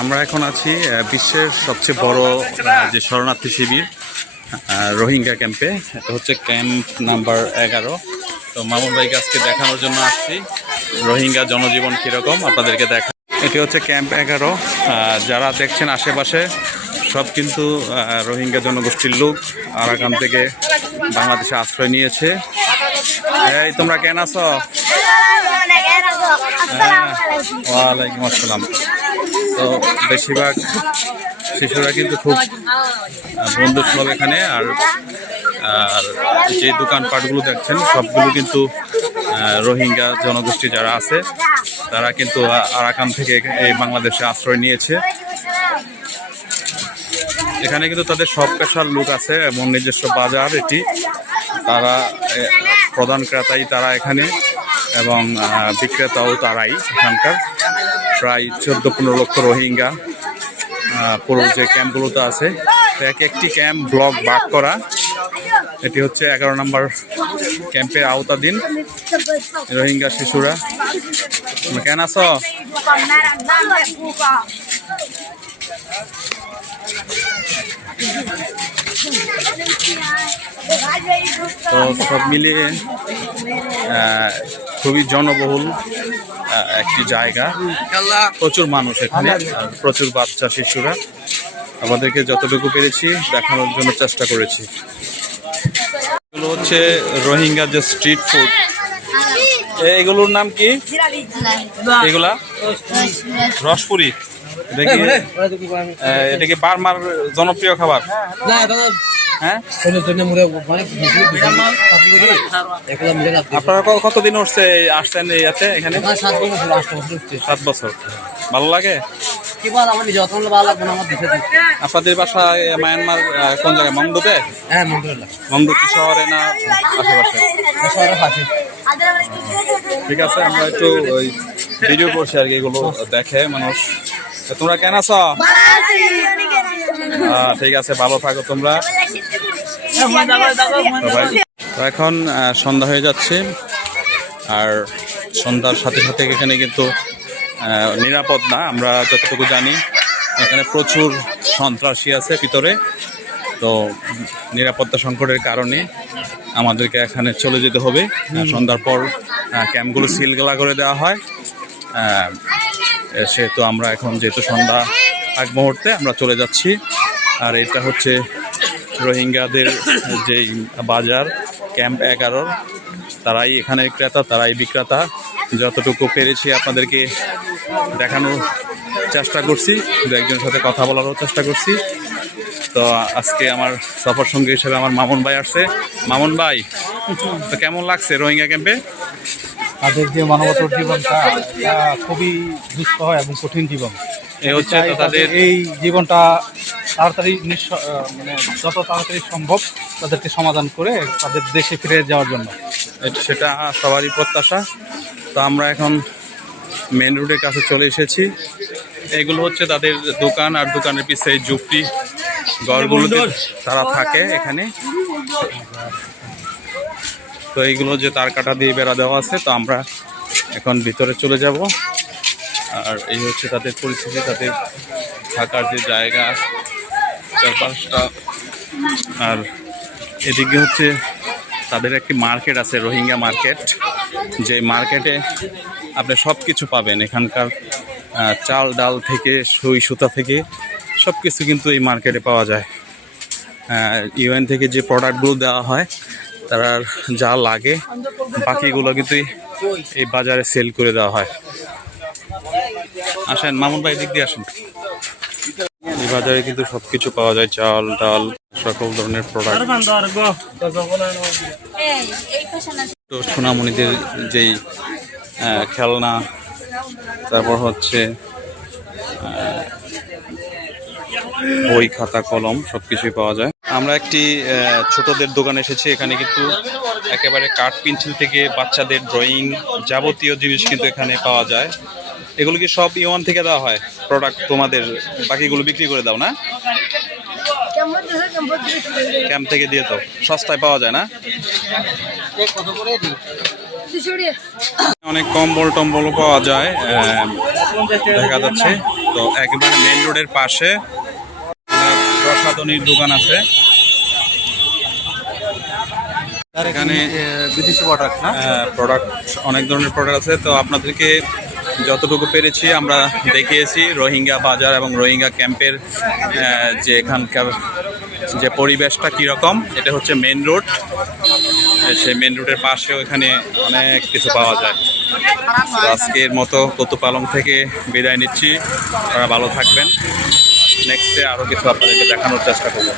আমরা এখন আছি বিশ্বের সবচেয়ে বড় যে শরণার্থী শিবির রোহিঙ্গা ক্যাম্পে এটা হচ্ছে ক্যাম্প নাম্বার এগারো। তো মামুন ভাইকে আজকে দেখানোর জন্য আসছি। রোহিঙ্গা জনজীবন কীরকম আপনাদেরকে দেখা এটি হচ্ছে ক্যাম্প এগারো। যারা দেখছেন আশেপাশে সব কিন্তু রোহিঙ্গা জনগোষ্ঠীর লোক আরাকান থেকে বাংলাদেশে আশ্রয় নিয়েছে। এই তোমরা কেন আছো? ওয়ালাইকুম আসসালাম। তো বেশিরভাগ শিশুরা কিন্তু খুব বন্ধু সব এখানে আর আর যে দোকানপাটগুলো দেখছেন, সবগুলো কিন্তু রোহিঙ্গা জনগোষ্ঠী যারা আছে, তারা কিন্তু আরাকান থেকে এই বাংলাদেশে আশ্রয় নিয়েছে। এখানে কিন্তু তাদের সব পেশার লোক আছে এবং নিজস্ব বাজার এটি। তারা প্রধান ক্রেতাই তারা এখানে, এবং বিক্রেতাও তারাই এখানকার। প্রায় চোদ্দ পনেরো লক্ষ রোহিঙ্গা পুরো যে ক্যাম্পগুলোতে আছে এক একটি ক্যাম্প ব্লক ভাগ করা। এটি হচ্ছে এগারো নম্বর ক্যাম্পের আওতাধীন রোহিঙ্গা শিশুরা। কেন আছো? তো সব মিলিয়ে খুবই জনবহুল। একটি জায়গা। প্রচুর মানুষ এখানে প্রচুর বাচ্চা শিশুরা। আমাদেরকে যতটুকু পেরেছি দেখানোর জন্য চেষ্টা করেছি। এগুলো হচ্ছে রোহিঙ্গা যে স্ট্রিট ফুড। এগুলোর নাম কি? এগুলা? রসপুরি। এটা কি? বার্মার জনপ্রিয় খাবার? হ্যাঁ আপনারা ক- কতদিন উঠছে আসছেন ইয়াতে এখানে? সাত বছর ভালো লাগে? আপনাদের বাসা মায়ানমার কোন জায়গায়? মংডুতে? মংডুতি। শহরে না আশেপাশে? ঠিক আছে আমরা একটু ওই ভিডিও করছি আর কি এগুলো দেখে মানুষ। তোমরা কেন আছো? ঠিক আছে ভালো থাকো তোমরা। তো এখন সন্ধ্যা হয়ে যাচ্ছে। আর সন্ধ্যার সাথে সাথে এখানে কিন্তু নিরাপদ না আমরা যতটুকু জানি। এখানে প্রচুর সন্ত্রাসী আছে ভিতরে। তো নিরাপত্তা সংকটের কারণে আমাদেরকে এখানে চলে যেতে হবে। সন্ধ্যার পর ক্যাম্পগুলো সিলগালা করে দেওয়া হয়। সেহেতু আমরা এখন যেহেতু সন্ধ্যা আগ মুহূর্তে আমরা চলে যাচ্ছি। আর এটা হচ্ছে রোহিঙ্গাদের যেই বাজার ক্যাম্প এগারোর তারাই এখানে ক্রেতা তারাই বিক্রেতা। যতটুকু পেরেছি আপনাদেরকে দেখানোর চেষ্টা করছি দু একজনের সাথে কথা বলারও চেষ্টা করছি। তো আজকে আমার সফর সঙ্গী হিসেবে আমার মামুন ভাই আসছে। মামুন ভাই তো কেমন লাগছে রোহিঙ্গা ক্যাম্পে? তাদের যে মানবতার জীবনটা খুবই দুঃস্থ হয় এবং কঠিন জীবন। এ হচ্ছে তাদের এই জীবনটা তাড়াতাড়ি নিঃস- মানে যত তাড়াতাড়ি সম্ভব তাদেরকে সমাধান করে তাদের দেশে ফিরে যাওয়ার জন্য। সেটা সবারই প্রত্যাশা। তো আমরা এখন মেন রোডের কাছে চলে এসেছি। এগুলো হচ্ছে তাদের দোকান আর দোকানের পিছিয়ে জুপড়ি ঘরগুলোতে তারা থাকে এখানে। তো এইগুলো যে তার কাটা দিয়ে বেড়া দেওয়া আছে তো আমরা এখন ভিতরে চলে যাব। আর এই হচ্ছে তাদের পরিস্থিতি তাদের থাকার যে জায়গা চারপাশটা আর এদিকে হচ্ছে তাদের একটি মার্কেট আছে, রোহিঙ্গা মার্কেট। যে মার্কেটে আপনি সব কিছু পাবেন। এখানকার চাল ডাল থেকে, সই সুতা থেকে সব কিছু কিন্তু এই মার্কেটে পাওয়া যায়। ইউএন থেকে যে প্রোডাক্টগুলো দেওয়া হয়, তারা যা লাগে, বাকিগুলো কিন্তু এই- বাজারে সেল করে দেওয়া হয়। আসেন, মামুন ভাই দিক দিয়ে আসেন। বাজারে কিন্তু সবকিছু পাওয়া যায়, চাল, ডাল, সকল ধরনের প্রোডাক্ট তো সোনামণিদের যেই খেলনা, তারপর হচ্ছে বই, খাতা, কলম সব কিছুই পাওয়া যায়। আমরা একটি ছোটদের দোকানে এসেছি, এখানে কিন্তু একেবারে কাঠ, পেন্সিল থেকে বাচ্চাদের ড্রয়িং যাবতীয় জিনিস কিন্তু এখানে পাওয়া যায়। এগুলো কি সব ইওয়ান থেকে দেওয়া হয় প্রোডাক্ট তোমাদের? বাকিগুলো বিক্রি করে দাও না? ক্যাম্প থেকে দিয়ে তো সস্তায় পাওয়া যায় না? অনেক কম্বল টম্বলও পাওয়া যায় আহ, দেখা যাচ্ছে। তো একেবারে মেন রোডের পাশে আহ, প্রসাধনীর দোকান আছে। এখানে বিদেশি প্রোডাক্ট না? প্রোডাক্ট অনেক ধরনের প্রোডাক্ট আছে। তো আপনাদেরকে যতটুকু পেরেছি আমরা দেখিয়েছি। রোহিঙ্গা বাজার এবং রোহিঙ্গা ক্যাম্পের যে এখানকার যে পরিবেশটা কীরকম, এটা হচ্ছে মেন রোড সেই মেন রোডের পাশেও এখানে অনেক কিছু পাওয়া যায়। আজকের মতো কতুপালং থেকে বিদায় নিচ্ছি। আপনারা ভালো থাকবেন। নেক্সটে আরও কিছু আপনাদেরকে দেখানোর চেষ্টা করব।